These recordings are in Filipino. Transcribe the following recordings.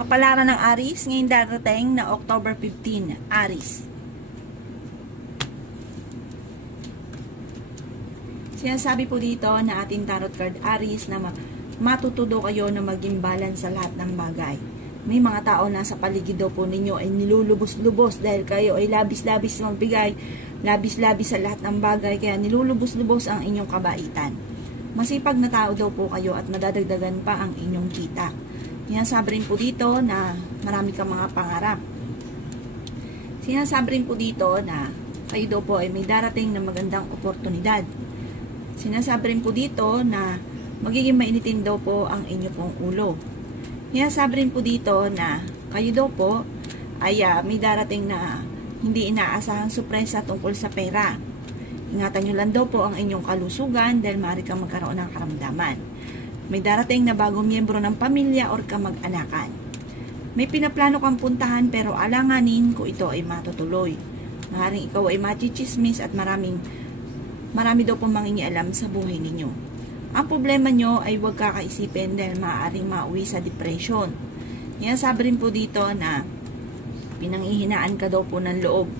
Kapalaran ng Aries ngayong darating na October 15, Aries. Sinasabi po dito na ating tarot card Aries na matututo kayo na maging balance sa lahat ng bagay. May mga tao na sa paligid daw po ninyo ay nilulubos-lubos dahil kayo ay labis-labis magbigay, labis-labis sa lahat ng bagay, kaya nilulubos-lubos ang inyong kabaitan. Masipag na tao daw po kayo at madadagdagan pa ang inyong kita. Sinasabi rin po dito na marami kang mga pangarap. Sinasabi rin po dito na kayo daw po ay may darating na magandang oportunidad. Sinasabi rin po dito na magiging mainitin daw po ang inyo pong ulo. Sinasabi rin po dito na kayo daw po ay may darating na hindi inaasahang sorpresa tungkol sa pera. Ingatan nyo lang daw po ang inyong kalusugan dahil maaari kang magkaroon ng karamdaman. May darating na bagong miyembro ng pamilya or kamag-anakan. May pinaplano kang puntahan pero alanganin kung ito ay matutuloy. Maaaring ikaw ay machichismis at marami daw pong mangingialam sa buhay ninyo. Ang problema nyo ay huwag kakaisipin dahil maaaring mauwi sa depression. Sabi rin po dito na pinanghihinaan ka daw po ng loob.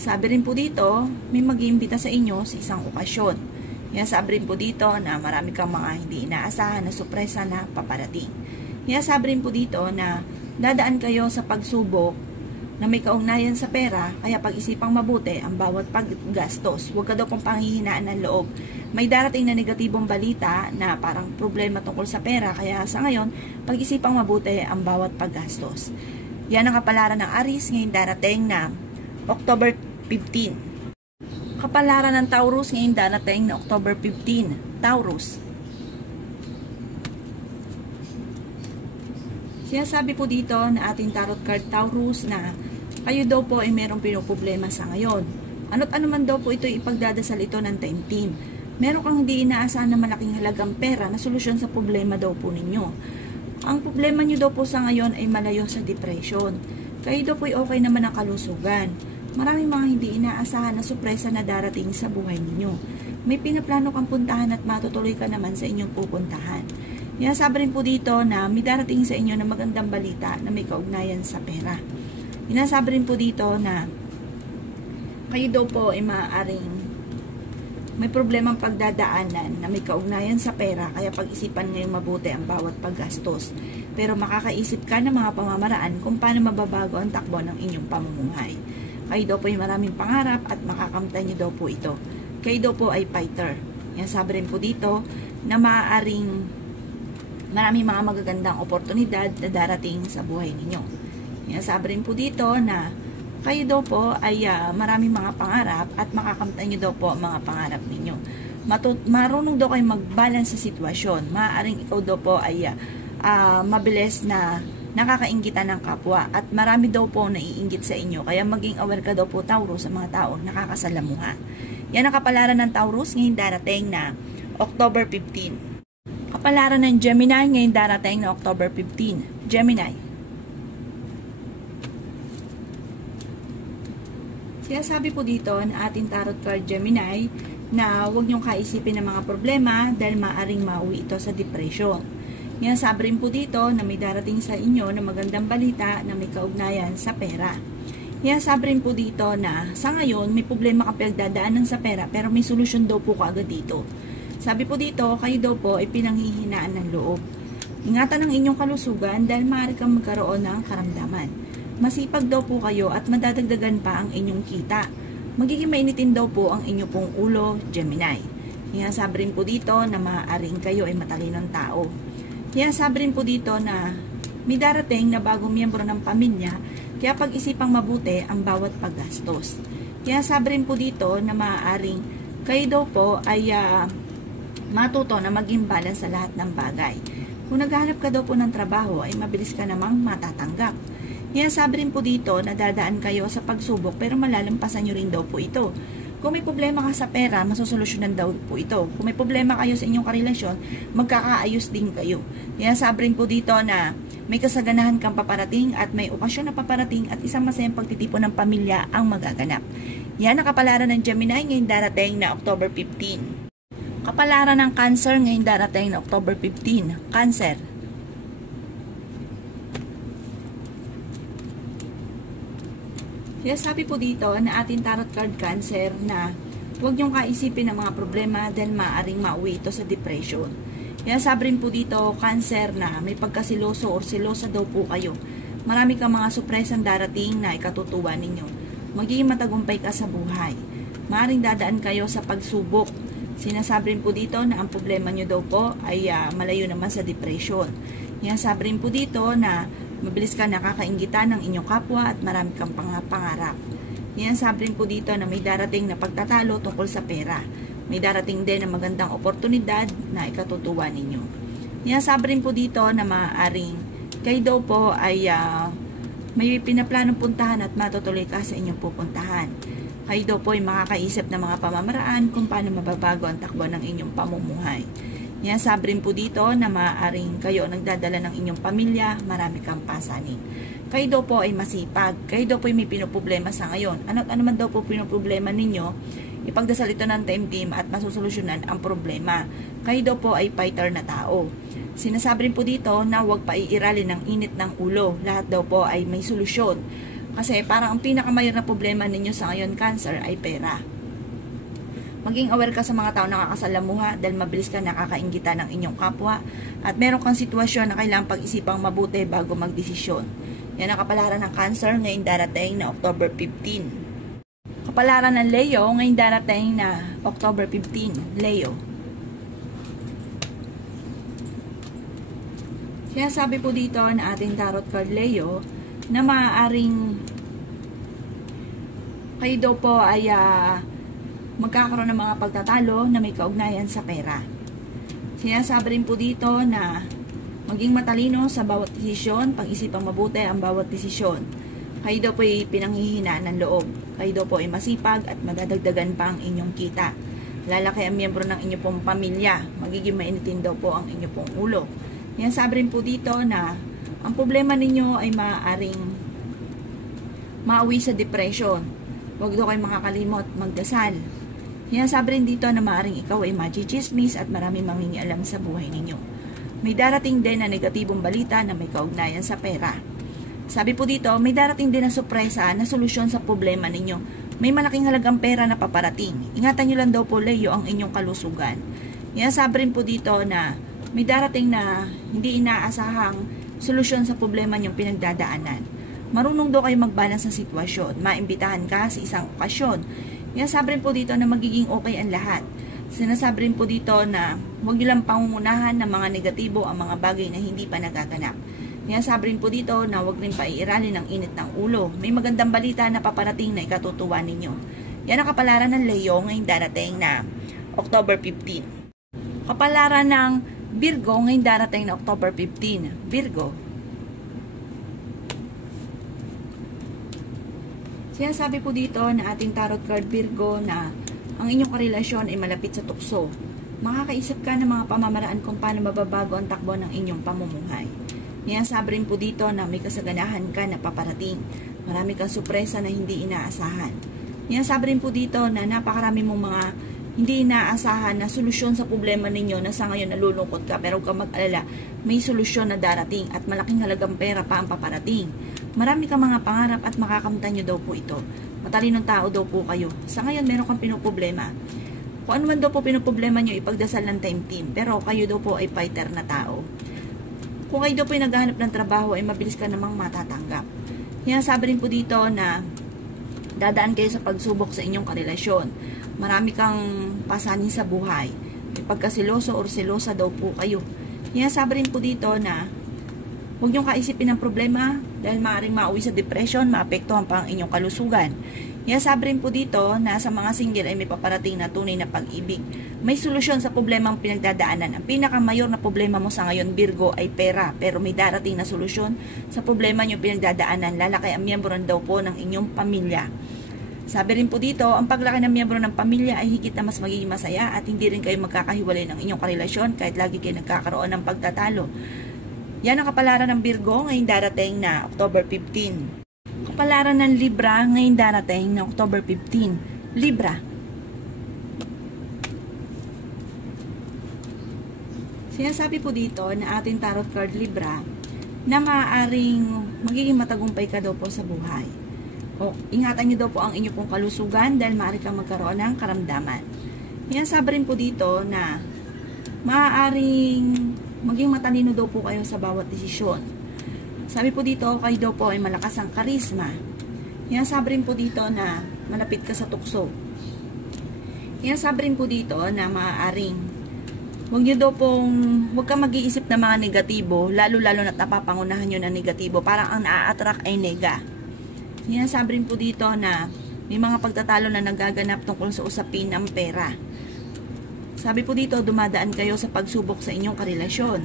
Sabi rin po dito, may mag-iimbita sa inyo sa isang okasyon. Sabi rin po dito na marami kang mga hindi inaasahan na sorpresa na paparating. Sabi rin po dito na dadaan kayo sa pagsubok na may kaugnayan sa pera, kaya pag-isipang mabuti ang bawat paggastos. Huwag ka daw pong panghihinaan ng loob. May darating na negatibong balita na parang problema tungkol sa pera, kaya sa ngayon, pag-isipang mabuti ang bawat paggastos. Yan ang kapalaran ng Aries ngayong darating na October 15. Kapalaran ng Taurus ngayong darating na October 15. Taurus. Sinasabi po dito na ating tarot card Taurus na kayo daw po ay merong pinoproblema sa ngayon. Ano't ano man daw po ito ipagdadasal ito ng team. Meron kang hindi inaasahan na malaking halagang pera na solusyon sa problema daw po ninyo. Ang problema nyo daw po sa ngayon ay malayo sa depression. Kayo daw po ay okay naman ang kalusugan. Maraming mga hindi inaasahan na sorpresa na darating sa buhay ninyo. May pinaplano kang puntahan at matutuloy ka naman sa inyong pupuntahan. Sabi rin po dito na may darating sa inyo na magandang balita na may kaugnayan sa pera. Sabi rin po dito na kayo daw po ay maaaring may problemang pagdadaanan na may kaugnayan sa pera, kaya pag-isipan ngayong mabuti ang bawat paggastos. Pero makakaisip ka ng mga pamamaraan kung paano mababago ang takbo ng inyong pamumuhay. Kayo daw po ay maraming pangarap at makakamtan nyo daw po ito. Kayo daw po ay fighter. Sabi rin po dito na maaaring maraming mga magagandang oportunidad na darating sa buhay ninyo. Sabi rin po dito na kayo daw po ay maraming mga pangarap at makakamtan nyo daw po ang mga pangarap ninyo. Marunong daw kayo mag-balance sa sitwasyon. Maaaring ikaw daw po ay mabilis na nakakainggitan ng kapwa at marami daw po naiinggit sa inyo, kaya maging aware ka daw po Taurus sa mga taong nakakasalamuha. Yan ang kapalaran ng Taurus ngayong darating na October 15. Kapalaran ng Gemini ngayong darating na October 15. Gemini. Sinasabi po dito na ating tarot card Gemini na huwag niyong kaisipin ng mga problema dahil maaaring mauwi ito sa depression. Sabi rin po dito na may darating sa inyo na magandang balita na may kaugnayan sa pera. Sabi rin po dito na sa ngayon may problema ka pinagdadaanan sa pera pero may solusyon daw po kaagad dito. Sabi po dito, kayo daw po ay pinanghihinaan ng loob. Ingatan ang inyong kalusugan dahil maaari kang magkaroon ng karamdaman. Masipag daw po kayo at madadagdagan pa ang inyong kita. Magiging mainitin daw po ang inyong pong ulo, Gemini. Sabi rin po dito na maaaring kayo ay matalinong tao. Sabi rin po dito na may darating na bagong miyembro ng pamilya, kaya pag-isipang mabuti ang bawat paggastos. Sabi rin po dito na maaaring kayo daw po ay matuto na maging balance sa lahat ng bagay. Kung naghahanap ka daw po ng trabaho, ay mabilis ka namang matatanggap. Sabi rin po dito na dadaan kayo sa pagsubok pero malalampasan nyo rin daw po ito. Kung may problema ka sa pera, masusolusyonan daw po ito. Kung may problema kayo sa inyong karelasyon, magkakaayos din kayo. Sabi rin po dito na may kasaganahan kang paparating at may okasyon na paparating at isang masayang pagtitipon ng pamilya ang magaganap. Yan ang kapalaran ng Gemini ngayong darating na October 15. Kapalaran ng Cancer ngayong darating na October 15. Cancer. Kaya sabi po dito na ating tarot card Cancer na huwag niyong kaisipin ng mga problema dahil maaaring mauwi ito sa depression. Kaya sabi rin po dito Cancer na may pagkasiloso or silosa daw po kayo. Marami kang mga surpresang darating na ikatutuwa ninyo. Magiging matagumpay ka sa buhay. Maaaring dadaan kayo sa pagsubok. Sinasabi rin po dito na ang problema nyo daw po ay malayo naman sa depression. Kaya sabi rin po dito na mabilis ka nakakainggitan ng inyong kapwa at marami kang pangarap. Yan sabi rin po dito na may darating na pagtatalo tungkol sa pera. May darating din na magandang oportunidad na ikatutuwa ninyo. Yan sabi rin po dito na maaaring kayo daw po ay may pinaplanong puntahan at matutuloy ka sa inyong pupuntahan. Kayo daw po ay makakaisip ng mga pamamaraan kung paano mababago ang takbo ng inyong pamumuhay. Yan sabi rin po dito na maaaring kayo nagdadala ng inyong pamilya, marami kang pasanin. Kayo daw po ay masipag, kayo daw po ay may pinoproblema sa ngayon. Ano man daw po pinoproblema ninyo, ipagdasal ito ng team at masusolusyonan ang problema. Kayo daw po ay fighter na tao. Sinasabi rin po dito na huwag pa iiralin ng init ng ulo. Lahat daw po ay may solusyon. Kasi parang ang pinakamayor na problema ninyo sa ngayon, Cancer, ay pera. Maging aware ka sa mga tao na nakakasalamuha dahil mabilis ka nakakainggitan ng inyong kapwa at meron kang sitwasyon na kailangang pag-isipang mabuti bago magdesisyon. Yan ang kapalaran ng Cancer ngayong darating na October 15. Kapalaran ng Leo ngayong darating na October 15. Leo. Kaya sabi po dito na ating tarot card Leo na maaaring kayo daw po ay magkakaroon ng mga pagtatalo na may kaugnayan sa pera. Sinasabi rin po dito na maging matalino sa bawat desisyon, pag-isipang mabuti ang bawat desisyon. Kayo daw po ay pinanghihinaan ng loob. Kayo daw po ay masipag at madadagdagan pa ang inyong kita. Lalaki ang miyembro ng inyong pong pamilya. Magiging mainitin daw po ang inyong pong ulo. Yan sabi rin po dito na ang problema ninyo ay maaaring mauwi sa depression. Huwag daw kayo makakalimot magdasal. Yan sabi rin dito na maaaring ikaw ay magchichismis at maraming mangingialam sa buhay ninyo. May darating din na negatibong balita na may kaugnayan sa pera. Sabi po dito, may darating din na sorpresa na solusyon sa problema ninyo. May malaking halagang pera na paparating. Ingatan nyo lang daw po Leo ang inyong kalusugan. Yan sabi rin po dito na may darating na hindi inaasahang solusyon sa problema nyong pinagdadaanan. Marunong daw kayo mag-balance sa sitwasyon. Maimbitahan ka sa isang okasyon. Yan sabi rin po dito na magiging okay ang lahat. Sinasabi rin po dito na huwag nyo lang pangungunahan ng mga negatibo ang mga bagay na hindi pa nagaganap. Yan sabi rin po dito na huwag rin paiiralin ng init ng ulo. May magandang balita na paparating na ikatutuwa ninyo. Yan ang kapalaran ng Leo ngayong darating na October 15. Kapalaran ng Virgo ngayong darating na October 15. Virgo. Sinasabi po dito na ating tarot card Virgo na ang inyong karelasyon ay malapit sa tukso. Makakaisip ka ng mga pamamaraan kung paano mababago ang takbo ng inyong pamumuhay. Sabi rin po dito na may kasaganahan ka na paparating. Marami kang sorpresa na hindi inaasahan. Sabi rin po dito na napakarami mong mga hindi inaasahan na solusyon sa problema ninyo na sa ngayon nalulungkot ka pero huwag kang mag-alala, may solusyon na darating at malaking halagang pera pa ang paparating. Marami kang mga pangarap at makakamtan nyo daw po ito. Matalinong tao daw po kayo. Sa ngayon meron kang pinoproblema. Kung ano man daw po pinoproblema nyo, ipagdasal ng time team. Pero kayo daw po ay fighter na tao. Kung kayo daw po ay naghahanap ng trabaho, ay mabilis ka namang matatanggap. Sabi rin po dito na dadaan kayo sa pagsubok sa inyong karelasyon. Marami kang pasanin sa buhay. May pagkasiloso or silosa daw po kayo. Sabi rin po dito na huwag niyong kaisipin ng problema dahil maaaring mauwi sa depression, maapektuhan pa ang inyong kalusugan. Sabi rin po dito na sa mga single ay may paparating na tunay na pag-ibig. May solusyon sa problemang pinagdadaanan. Ang pinakamayor na problema mo sa ngayon, Virgo, ay pera. Pero may darating na solusyon sa problema niyo pinagdadaanan. Lalaki ang miyembro daw po ng inyong pamilya. Sabi rin po dito, ang paglaki ng miyembro ng pamilya ay higit na mas magiging masaya at hindi rin kayo magkakahiwalay ng inyong karelasyon kahit lagi kayo nagkakaroon ng pagtatalo. Yan ang kapalaran ng Virgo ngayong darating na October 15. Kapalaran ng Libra ngayong darating na October 15. Libra. Sinasabi po dito na ating tarot card Libra na maaaring magiging matagumpay ka daw po sa buhay. O, ingatan nyo daw po ang inyo pong kalusugan dahil maaari kang magkaroon ng karamdaman. Yan, sabi rin po dito na maaaring maging matalino daw po kayo sa bawat desisyon. Sabi po dito, kayo daw po ay malakas ang karisma. Yan, sabi rin po dito na malapit ka sa tukso. Yan, sabi rin po dito na maaaring huwag kang mag-iisip ng mga negatibo, lalo-lalo na napapangunahan nyo ng negatibo. Parang ang naa-attract ay nega. Yan, sabi rin po dito na may mga pagtatalo na nagaganap tungkol sa usapin ng pera. Sabi po dito, dumadaan kayo sa pagsubok sa inyong karelasyon.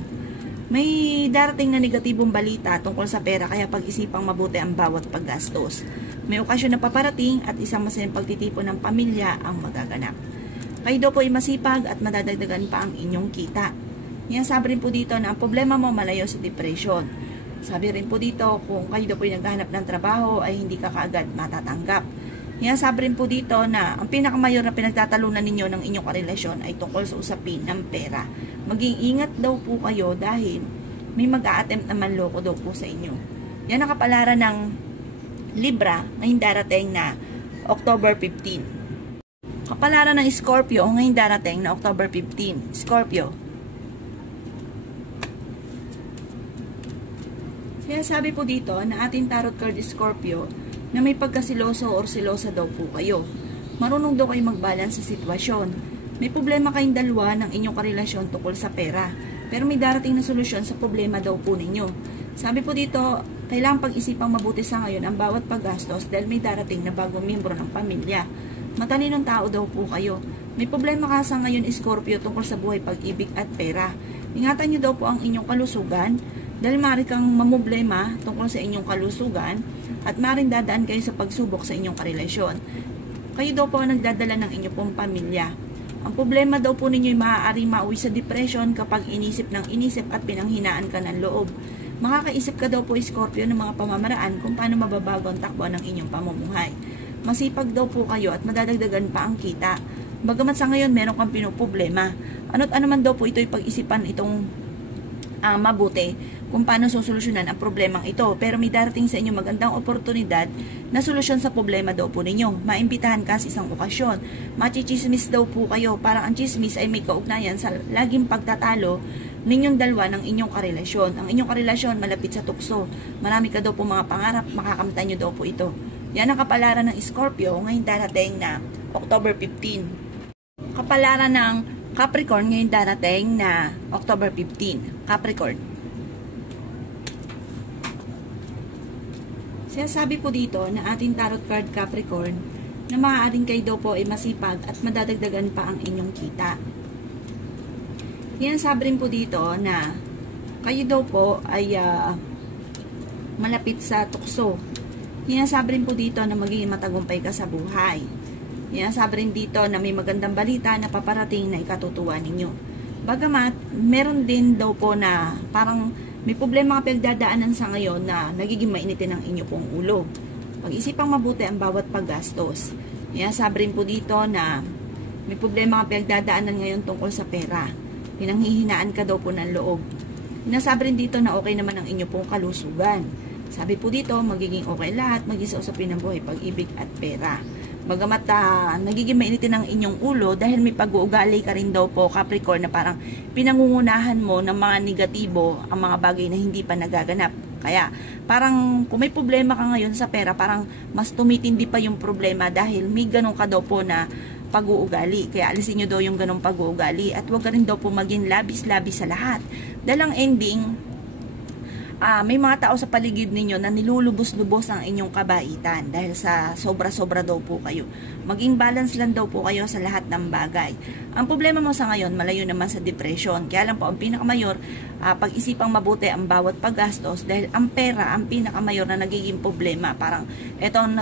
May darating na negatibong balita tungkol sa pera, kaya pag-isipang mabuti ang bawat paggastos. May okasyon na paparating at isang masayang pagtitipon ng pamilya ang magaganap. Kayo daw po ay masipag at madadagdagan pa ang inyong kita. Yan, sabi rin po dito na ang problema mo malayo sa depression. Sabi rin po dito, kung kayo daw po ay naghahanap ng trabaho ay hindi ka kaagad matatanggap. Yan, sabi rin po dito na ang pinakamayor na pinagtatalunan ninyo ng inyong karelasyon ay tungkol sa usapin ng pera. Maging ingat daw po kayo dahil may mag-a-attempt na manloko daw po sa inyo. Yan ang kapalaran ng Libra ngayong darating na October 15. Kapalaran ng Scorpio ngayong darating na October 15. Scorpio. Kaya sabi po dito na ating tarot card Scorpio na may pagkasiloso or silosa daw po kayo. Marunong daw kayo mag-balance sa sitwasyon. May problema kayong dalawa ng inyong karelasyon tungkol sa pera. Pero may darating na solusyon sa problema daw po ninyo. Sabi po dito, kailangang pag-isipang mabuti sa ngayon ang bawat paggastos dahil may darating na bagong miyembro ng pamilya. Matalinong tao daw po kayo. May problema ka sa ngayon, Scorpio, tungkol sa buhay, pag-ibig at pera. Ingatan nyo daw po ang inyong kalusugan dahil maaari kang mamblema tungkol sa inyong kalusugan at maaaring dadaan kayo sa pagsubok sa inyong karelasyon. Kayo daw po ang nagdadala ng inyong pong pamilya. Ang problema daw po ninyo ay maaaring mauwi sa depression kapag inisip ng inisip at pinanghinaan ka ng loob. Makakaisip ka daw po, Scorpio, ng mga pamamaraan kung paano mababago ang takbo ng inyong pamumuhay. Masipag daw po kayo at madadagdagan pa ang kita. Bagamat sa ngayon meron kang pinoproblema. Ano't ano man daw po ito'y pag-isipan itong mabuti kung paano susolusyonan ang problemang ito. Pero may darating sa inyo magandang oportunidad na solusyon sa problema daw po ninyo. Maimbitahan ka sa isang okasyon. Machichismis daw po kayo. Parang ang chismis ay may kaugnayan sa laging pagtatalo ninyong dalawa ng inyong karelasyon. Ang inyong karelasyon malapit sa tukso. Marami ka daw po mga pangarap, makakamtan nyo daw po ito. Yan ang kapalaran ng Scorpio ngayong darating na October 15. Kapalaran ng Capricorn ngayong darating na October 15. Capricorn. Sinasabi po dito na ating tarot card Capricorn na maaaring kayo daw po ay masipag at madadagdagan pa ang inyong kita. Yan, sabi rin po dito na kayo daw po ay malapit sa tukso. Sabi rin po dito na magiging matagumpay ka sa buhay. Sabi rin dito na may magandang balita na paparating na ikatutuwa ninyo. Bagamat, meron din daw po na parang may problema ka pinagdadaanan sa ngayon na nagiging mainitin ang inyo pong ulo. Pag-isipang mabuti ang bawat paggastos. Sabi rin po dito na may problema ka pinagdadaanan ngayon tungkol sa pera. Pinanghihinaan ka daw po ng loob. Sabi rin dito na okay naman ang inyo pong kalusugan. Sabi po dito, magiging okay lahat, maging sa usapin ng buhay, pag-ibig at pera. Bagamat nagiging mainitin ang inyong ulo dahil may pag-uugali ka rin daw po, Capricorn, na parang pinangungunahan mo ng mga negatibo ang mga bagay na hindi pa nagaganap. Kaya parang kung may problema ka ngayon sa pera, parang mas tumitindi pa yung problema dahil may ganun ka daw po na pag-uugali. Kaya alisin nyo daw yung ganung pag-uugali at huwag ka rin daw po maging labis-labis sa lahat. Dahil ang ending, may mga tao sa paligid ninyo na nilulubos-lubos ang inyong kabaitan dahil sa sobra-sobra daw po kayo. Maging balance lang daw po kayo sa lahat ng bagay. Ang problema mo sa ngayon, malayo naman sa depression. Kaya lang po, ang pinakamayor, pag-isipang mabuti ang bawat paggastos dahil ang pera, ang pinakamayor na nagiging problema. Parang ito ang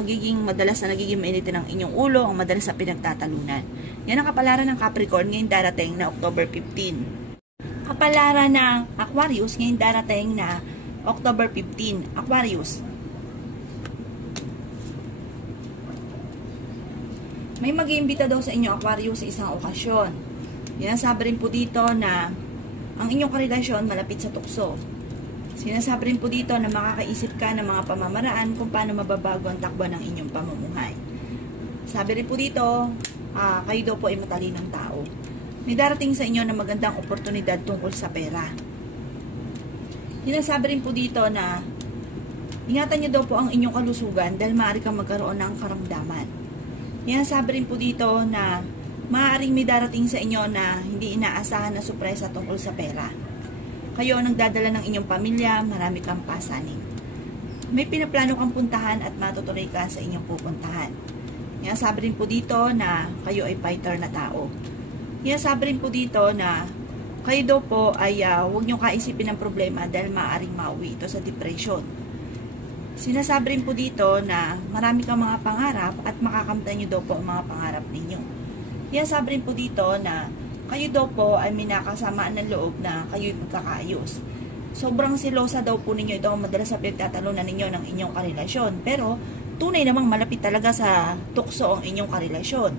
madalas na nagiging mainitin ng inyong ulo, ang madalas na pinagtatalunan. Yan ang kapalaran ng Capricorn ngayong darating na October 15. Kapalaran ng Aquarius ngayong darating na October 15, Aquarius. May mag-iimbita daw sa inyo, Aquarius, sa isang okasyon. Sabi rin po dito na ang inyong karelasyon malapit sa tukso. Sinasabi rin po dito na makakaisip ka ng mga pamamaraan kung paano mababago ang takbo ng inyong pamumuhay. Sabi rin po dito, kayo daw po ay matalinong tao. May darating sa inyo na magandang oportunidad tungkol sa pera. Sinasabi rin po dito na ingatan niyo daw po ang inyong kalusugan dahil maaari kang magkaroon ng karamdaman. Sinasabi rin po dito na maaaring may darating sa inyo na hindi inaasahan na sorpresa tungkol sa pera. Kayo ang nagdadala ng inyong pamilya, marami kang pasanin. May pinaplano kang puntahan at matutuloy ka sa inyong pupuntahan. Sabi rin po dito na kayo ay fighter na tao. Sabi rin po dito na kayo daw po ay huwag nyo kaisipin ng problema dahil maaaring mauwi ito sa depression. Sinasabi rin po dito na marami kang mga pangarap at makakamtan nyo daw po ang mga pangarap ninyo. Sabi rin po dito na kayo daw po ay may nakasamaan ng loob na kayo'y magkakaayos. Sobrang silosa daw po ninyo ito madalas sa pinagtatalunan ninyo ng inyong karelasyon. Pero tunay namang malapit talaga sa tukso ang inyong karelasyon.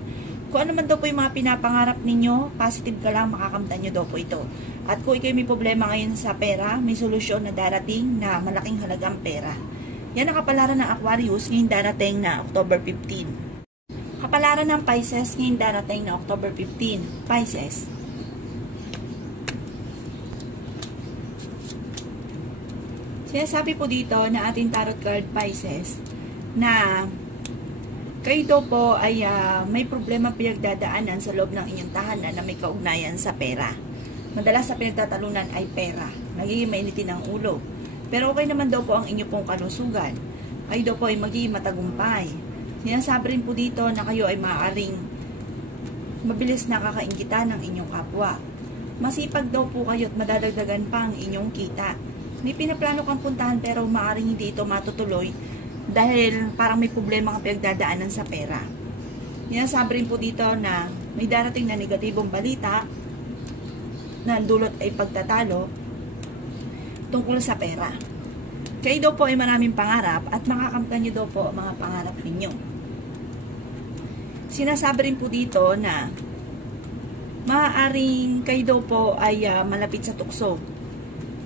Kung ano man daw po yung mga pinapangarap ninyo, positive ka lang, makakamtan nyo daw po ito. At kung ikaw may problema ngayon sa pera, may solusyon na darating na malaking halagang pera. Yan ang kapalaran ng Aquarius ngayong darating na October 15. Kapalaran ng Pisces ngayong darating na October 15. Pisces. Sinasabi po dito na ating tarot card Pisces na kayo daw po ay may problema pinagdadaanan sa loob ng inyong tahanan na may kaugnayan sa pera. Madalas sa pinagtatalunan ay pera. Nagiging mainitin ang ulo. Pero okay naman daw po ang inyong pong kalusugan. Kayo daw po ay magiging matagumpay. Sinasabi rin po dito na kayo ay maaaring mabilis nakakainggitan ng inyong kapwa. Masipag daw po kayo at madadagdagan pa ang inyong kita. May pinaplano kang puntahan pero maaaring hindi ito matutuloy dahil parang may problema kang pinagdadaanan sa pera. Sinasabi rin po dito na may darating na negatibong balita na ang dulot ay pagtatalo tungkol sa pera. Kayo daw po ay maraming pangarap at makakamtan nyo daw po ang mga pangarap ninyo. Sinasabi rin po dito na maaaring kayo daw po ay malapit sa tukso.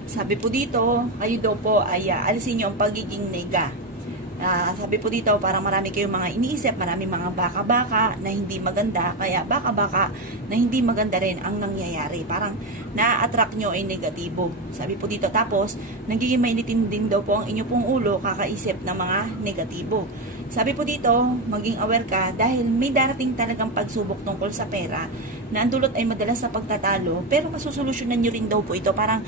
Sabi po dito, kayo daw po ay alisin nyo ang pagiging nega. Sabi po dito, parang marami kayong mga iniisip, marami mga baka-baka na hindi maganda, kaya baka-baka na hindi maganda rin ang nangyayari. Parang na-attract nyo ay negatibo. Sabi po dito, tapos, nagiging mainitin din daw po ang inyo pong ulo kakaisip ng mga negatibo. Sabi po dito, maging aware ka dahil may darating talagang pagsubok tungkol sa pera na ang dulot ay madalas sa pagtatalo, pero masusolusyonan nyo rin daw po ito. Parang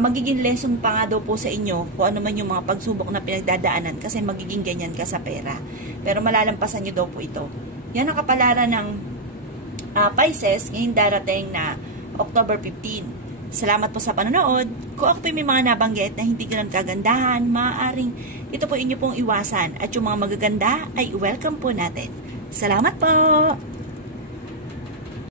magiging lesson pa nga daw po sa inyo kung ano man yung mga pagsubok na pinagdadaanan kasi magiging ganyan ka sa pera. Pero malalampasan nyo daw po ito. Yan ang kapalaran ng Pisces ngayong darating na October 15. Salamat po sa panonood. Kung ako po may mga nabanggit na hindi ganun kagandahan, maaaring ito po inyo pong iwasan at yung mga magaganda ay welcome po natin. Salamat po!